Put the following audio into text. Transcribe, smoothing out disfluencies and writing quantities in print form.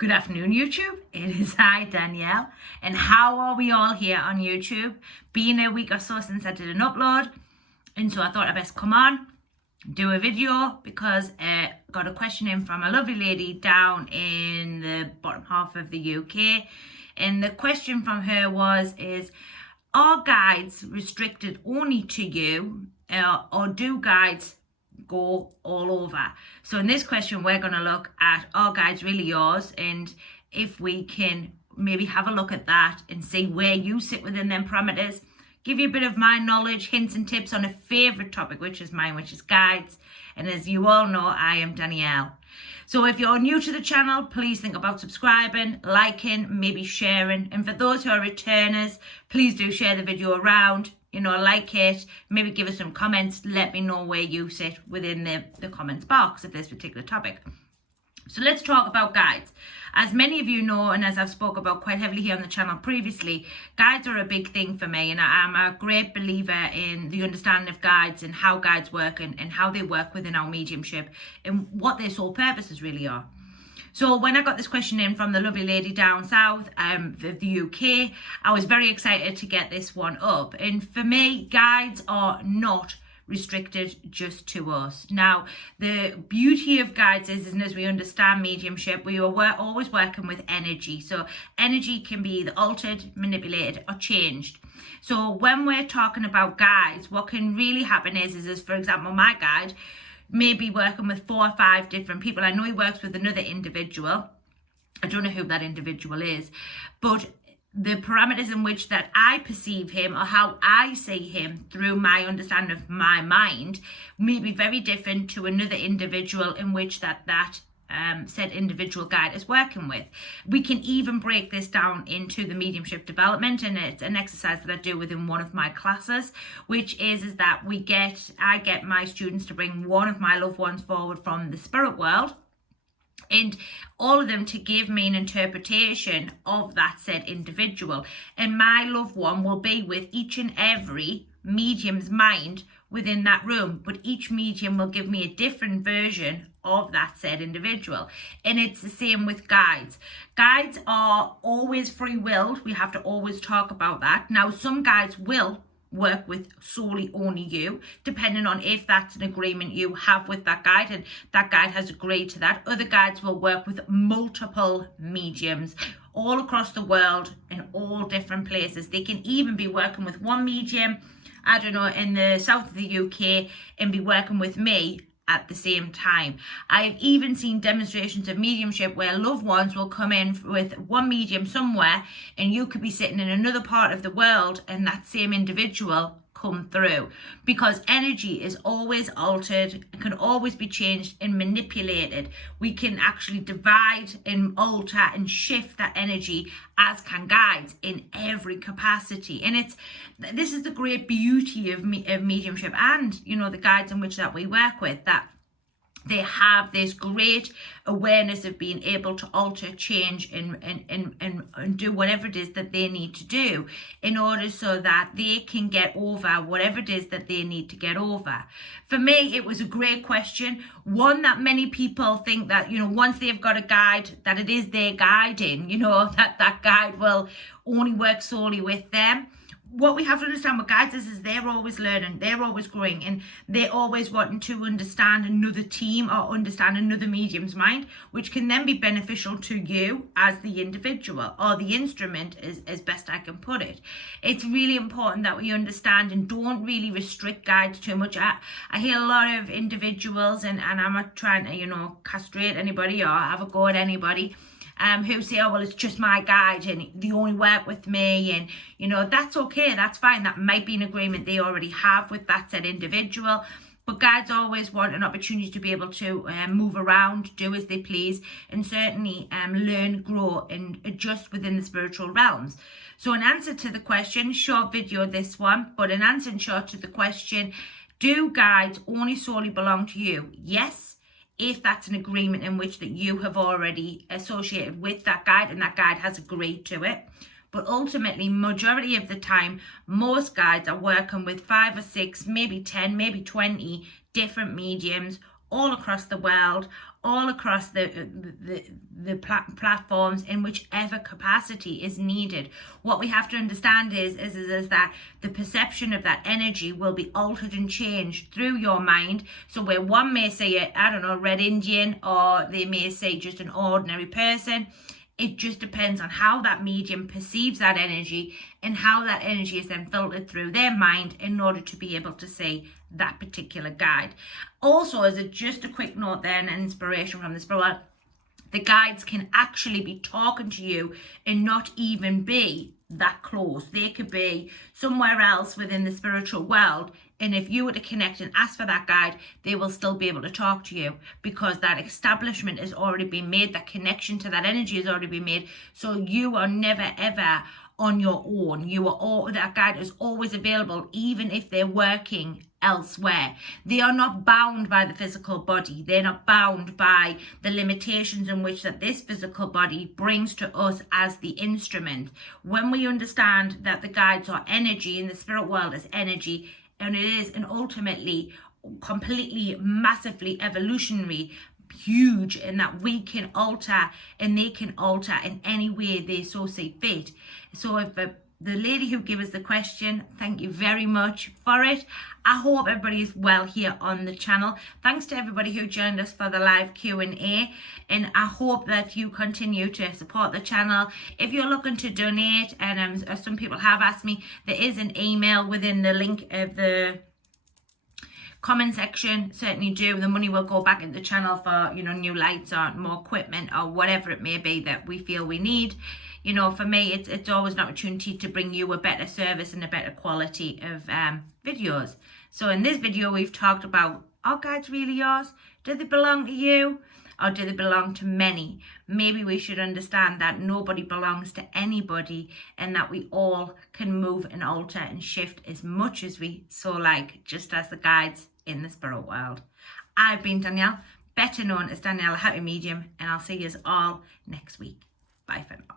Good afternoon, YouTube. It is I, Danielle. And how are we all here on YouTube? Been a week or so since I did an upload. And so I thought I'd best come on, do a video, because I got a question in from a lovely lady down in the bottom half of the UK. And the question from her is, are guides restricted only to you, or do guides go all over? So in this question, we're going to look at, are guides really yours? And if we can maybe have a look at that and see where you sit within them parameters, give you a bit of my knowledge, hints and tips on a favorite topic, which is mine, which is guides. And as you all know, I am Danielle. So if you're new to the channel, please think about subscribing, liking, maybe sharing. And for those who are returners, please do share the video around, like it, maybe give us some comments, let me know where you sit within the comments box of this particular topic. So let's talk about guides. As many of you know, and as I've spoke about quite heavily here on the channel previously, guides are a big thing for me, and I'm a great believer in the understanding of guides and how guides work and how they work within our mediumship and what their sole purposes really are. So when I got this question in from the lovely lady down south of the UK, I was very excited to get this one up. And for me, guides are not restricted just to us. Now, the beauty of guides is, and as we understand mediumship, we are always working with energy. So energy can be either altered, manipulated, or changed. So when we're talking about guides, what can really happen is for example, my guide may be working with 4 or 5 different people. I know he works with another individual. I don't know who that individual is, but the parameters in which that I perceive him or how I see him through my understanding of my mind may be very different to another individual in which that said individual guide is working with. We can even break this down into the mediumship development, and it's an exercise that I do within one of my classes, which is that I get my students to bring one of my loved ones forward from the spirit world, and all of them to give me an interpretation of that said individual. And my loved one will be with each and every medium's mind within that room, but each medium will give me a different version of that said individual. And it's the same with guides. Guides are always free-willed. We have to always talk about that. Now, some guides will work with solely only you, depending on if that's an agreement you have with that guide and that guide has agreed to that. Other guides will work with multiple mediums all across the world in all different places. They can even be working with one medium, I don't know, in the south of the UK, and be working with me at the same time. I've even seen demonstrations of mediumship where loved ones will come in with one medium somewhere, and you could be sitting in another part of the world and that same individual come through, because energy is always altered, can always be changed and manipulated. We can actually divide and alter and shift that energy, as can guides, in every capacity. And this is the great beauty of mediumship and the guides in which that we work with, that they have this great awareness of being able to alter, change, and do whatever it is that they need to do in order so that they can get over whatever it is that they need to get over. For me, it was a great question. One that many people think that, once they've got a guide, that it is their guiding, that guide will only work solely with them. What we have to understand with guides is they're always learning, they're always growing, and they're always wanting to understand another team or understand another medium's mind, which can then be beneficial to you as the individual or the instrument, as best I can put it. It's really important that we understand and don't really restrict guides too much. I hear a lot of individuals, and I'm not trying to, castrate anybody or have a go at anybody, who say, oh, well, it's just my guide and they only work with me. And, that's okay. That's fine. That might be an agreement they already have with that said individual. But guides always want an opportunity to be able to move around, do as they please, and certainly learn, grow, and adjust within the spiritual realms. So in answer to the question, short video this one, but in answer in short to the question, do guides only solely belong to you? Yes, if that's an agreement in which that you have already associated with that guide and that guide has agreed to it. But ultimately, majority of the time, most guides are working with 5 or 6, maybe 10, maybe 20 different mediums all across the world, all across the platforms in whichever capacity is needed. What we have to understand is that the perception of that energy will be altered and changed through your mind. So where one may say, I don't know, Red Indian, or they may say just an ordinary person, it just depends on how that medium perceives that energy and how that energy is then filtered through their mind in order to be able to say that particular guide. Also, as just a quick note then, an inspiration from the spirit world, the guides can actually be talking to you and not even be that close. They could be somewhere else within the spiritual world, and if you were to connect and ask for that guide, they will still be able to talk to you, because that establishment has already been made, that connection to that energy has already been made. So you are never ever on your own. That guide is always available, even if they're working elsewhere. They are not bound by the physical body. They're not bound by the limitations in which that this physical body brings to us as the instrument. When we understand that the guides are energy and the spirit world is energy, and it is an ultimately completely massively evolutionary, huge, in that we can alter and they can alter in any way they so see fit. So if the lady who gave us the question, thank you very much for it. I hope everybody is well here on the channel. Thanks to everybody who joined us for the live Q&A, and I hope that you continue to support the channel. If you're looking to donate, and as some people have asked me, there is an email within the link of the comment section. Certainly do. The money will go back into the channel for, new lights or more equipment or whatever it may be that we feel we need. For me, it's always an opportunity to bring you a better service and a better quality of videos. So in this video, we've talked about, are guides really yours? Do they belong to you? Or do they belong to many? Maybe we should understand that nobody belongs to anybody, and that we all can move and alter and shift as much as we so like, just as the guides in the spirit world. I've been Danielle, better known as Danielle, a happy medium, and I'll see you all next week. Bye for now.